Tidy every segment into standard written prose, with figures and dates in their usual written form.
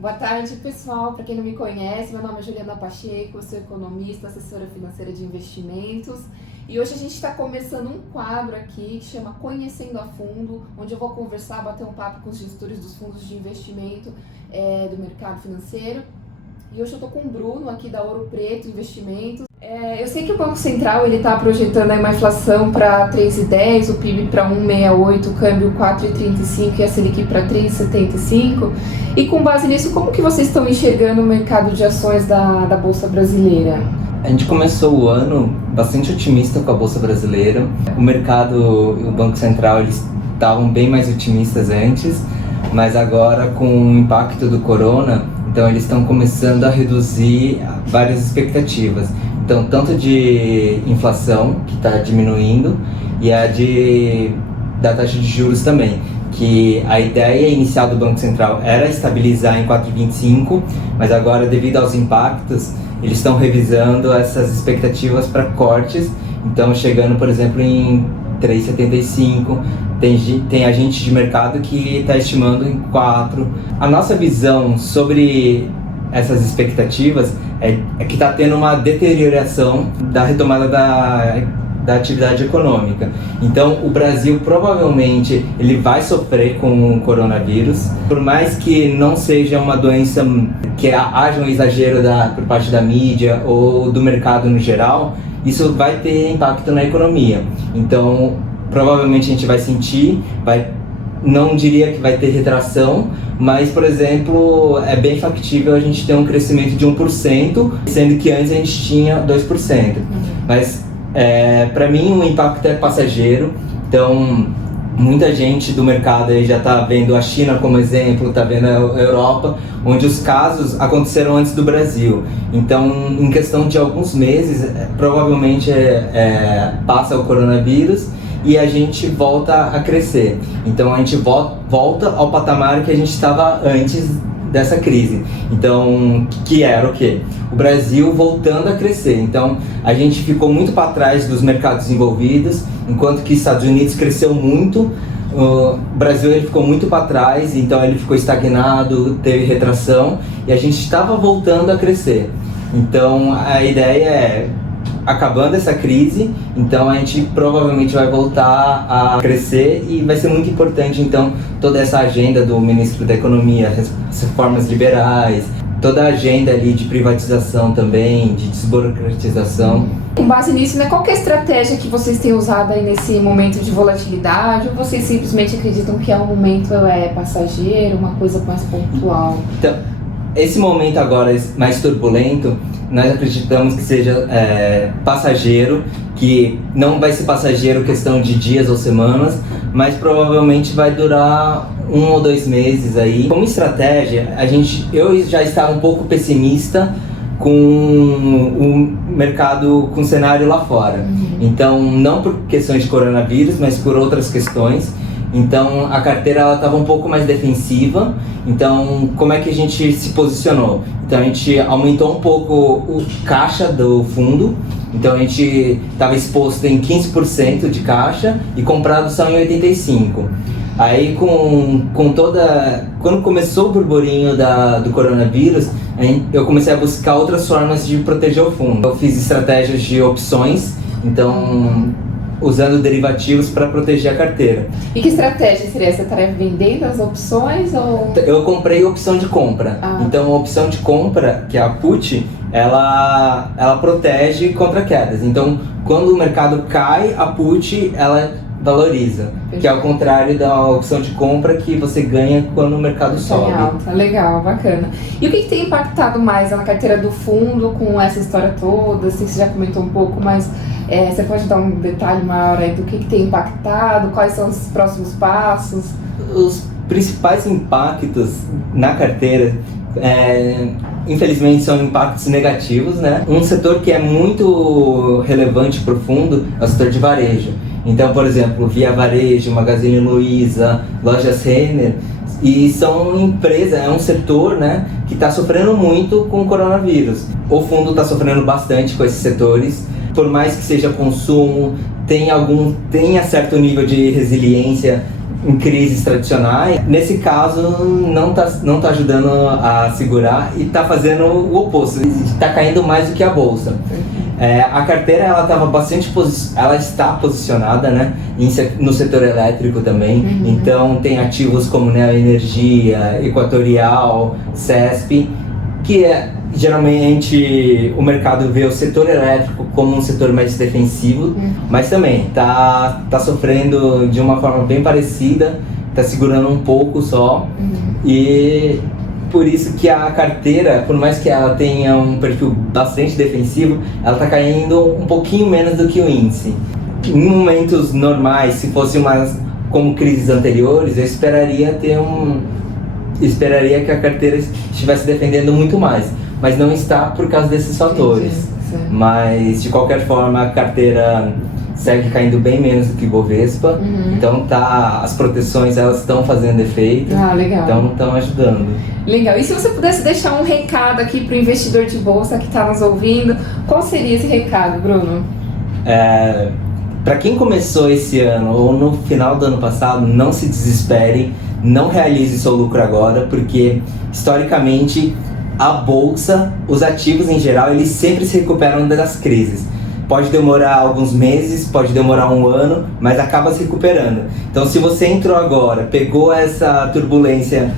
Boa tarde, pessoal. Para quem não me conhece, meu nome é Juliana Pacheco, eu sou economista, assessora financeira de investimentos. E hoje a gente está começando um quadro aqui que chama Conhecendo a Fundo, onde eu vou conversar, bater um papo com os gestores dos fundos de investimento do mercado financeiro. E hoje eu estou com o Bruno aqui da Ouro Preto Investimentos. Eu sei que o Banco Central está projetando aí uma inflação para 3,10, o PIB para 1,68, o câmbio 4,35 e a Selic para 3,75. E com base nisso, como que vocês estão enxergando o mercado de ações da Bolsa Brasileira? A gente começou o ano bastante otimista com a Bolsa Brasileira. O mercado e o Banco Central eles estavam bem mais otimistas antes, mas agora com o impacto do corona, então eles estão começando a reduzir várias expectativas. Então, tanto de inflação, que está diminuindo, e da taxa de juros também, que a ideia inicial do Banco Central era estabilizar em 4,25, mas agora, devido aos impactos, eles estão revisando essas expectativas para cortes, então chegando, por exemplo, em 3,75, tem agente de mercado que está estimando em 4. A nossa visão sobre essas expectativas é que está tendo uma deterioração da retomada da atividade econômica. Então, o Brasil provavelmente ele vai sofrer com o coronavírus, por mais que não seja uma doença que haja um exagero por parte da mídia ou do mercado no geral, isso vai ter impacto na economia. Então, provavelmente a gente vai sentir, não diria que vai ter retração, mas, por exemplo, é bem factível a gente ter um crescimento de 1%, sendo que antes a gente tinha 2%. Mas, para mim, o impacto é passageiro, então muita gente do mercado aí já está vendo a China como exemplo, está vendo a Europa, onde os casos aconteceram antes do Brasil. Então, em questão de alguns meses, provavelmente passa o coronavírus e a gente volta a crescer. Então a gente volta ao patamar que a gente estava antes dessa crise. Então, que era o quê? O Brasil voltando a crescer. Então a gente ficou muito para trás dos mercados desenvolvidos, enquanto que Estados Unidos cresceu muito. O Brasil ele ficou muito para trás, então ele ficou estagnado, teve retração, e a gente estava voltando a crescer. Então a ideia é, acabando essa crise, então a gente provavelmente vai voltar a crescer e vai ser muito importante, então, toda essa agenda do ministro da Economia, as reformas liberais, toda a agenda ali de privatização também, de desburocratização. Com base nisso, qual que é a estratégia que vocês têm usado aí nesse momento de volatilidade, ou vocês simplesmente acreditam que é um momento passageiro, uma coisa mais pontual? Então, esse momento agora mais turbulento, nós acreditamos que seja passageiro, que não vai ser passageiro questão de dias ou semanas, mas provavelmente vai durar 1 ou 2 meses aí. Como estratégia, eu já estava um pouco pessimista com o mercado, com o cenário lá fora. Então, não por questões de coronavírus, mas por outras questões. Então a carteira estava um pouco mais defensiva. Então, como é que a gente se posicionou? Então a gente aumentou um pouco o caixa do fundo. Então a gente estava exposto em 15% de caixa e comprado só em 85%. Aí quando começou o burburinho do coronavírus, eu comecei a buscar outras formas de proteger o fundo. Eu fiz estratégias de opções, então usando derivativos para proteger a carteira. E que estratégia seria essa? Estaria vendendo as opções ou... Eu comprei opção de compra. Então a opção de compra, que é a put, ela protege contra quedas. Então quando o mercado cai, a put ela valoriza. Perfeito. Que é ao contrário da opção de compra, que você ganha quando o mercado sobe. Alta. Legal, bacana. E o que tem impactado mais na carteira do fundo com essa história toda? Sei que você já comentou um pouco, mas você pode dar um detalhe maior aí do que tem impactado? Quais são os próximos passos? Os principais impactos na carteira, infelizmente, são impactos negativos, né? Um setor que é muito relevante para o fundo é o setor de varejo. Então, por exemplo, Via Varejo, Magazine Luiza, Lojas Renner, e são empresas, é um setor, né, que está sofrendo muito com o coronavírus. O fundo está sofrendo bastante com esses setores, por mais que seja consumo, tenha certo nível de resiliência em crises tradicionais, nesse caso não tá ajudando a segurar e tá fazendo o oposto, está caindo mais do que a bolsa. A carteira ela está posicionada, né, no setor elétrico também, então tem ativos como Neoenergia, Equatorial, CESP, que geralmente o mercado vê o setor elétrico como um setor mais defensivo, mas também tá sofrendo de uma forma bem parecida, tá segurando um pouco só, e por isso que a carteira, por mais que ela tenha um perfil bastante defensivo, ela tá caindo um pouquinho menos do que o índice. Em momentos normais, se fosse como crises anteriores, eu esperaria que a carteira estivesse defendendo muito mais, mas não está por causa desses fatores. Mas de qualquer forma a carteira segue caindo bem menos do que o Bovespa, então as proteções elas estão fazendo efeito, legal. Então estão ajudando. Legal. E se você pudesse deixar um recado aqui para o investidor de bolsa que está nos ouvindo, qual seria esse recado, Bruno? Para quem começou esse ano ou no final do ano passado, não se desespere, não realize seu lucro agora, porque historicamente a bolsa, os ativos em geral, eles sempre se recuperam das crises. Pode demorar alguns meses, pode demorar um ano, mas acaba se recuperando. Então se você entrou agora, pegou essa turbulência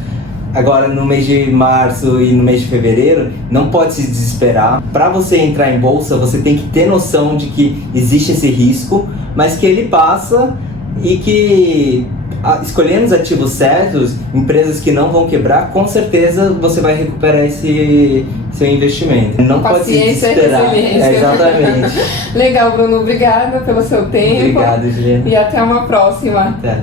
agora no mês de março e no mês de fevereiro, não pode se desesperar. Para você entrar em bolsa, você tem que ter noção de que existe esse risco, mas que ele passa e que escolhendo os ativos certos, empresas que não vão quebrar, com certeza você vai recuperar esse seu investimento. Não pode se desesperar. Exatamente. Legal, Bruno. Obrigada pelo seu tempo. Obrigado, Juliana. E até uma próxima. Até.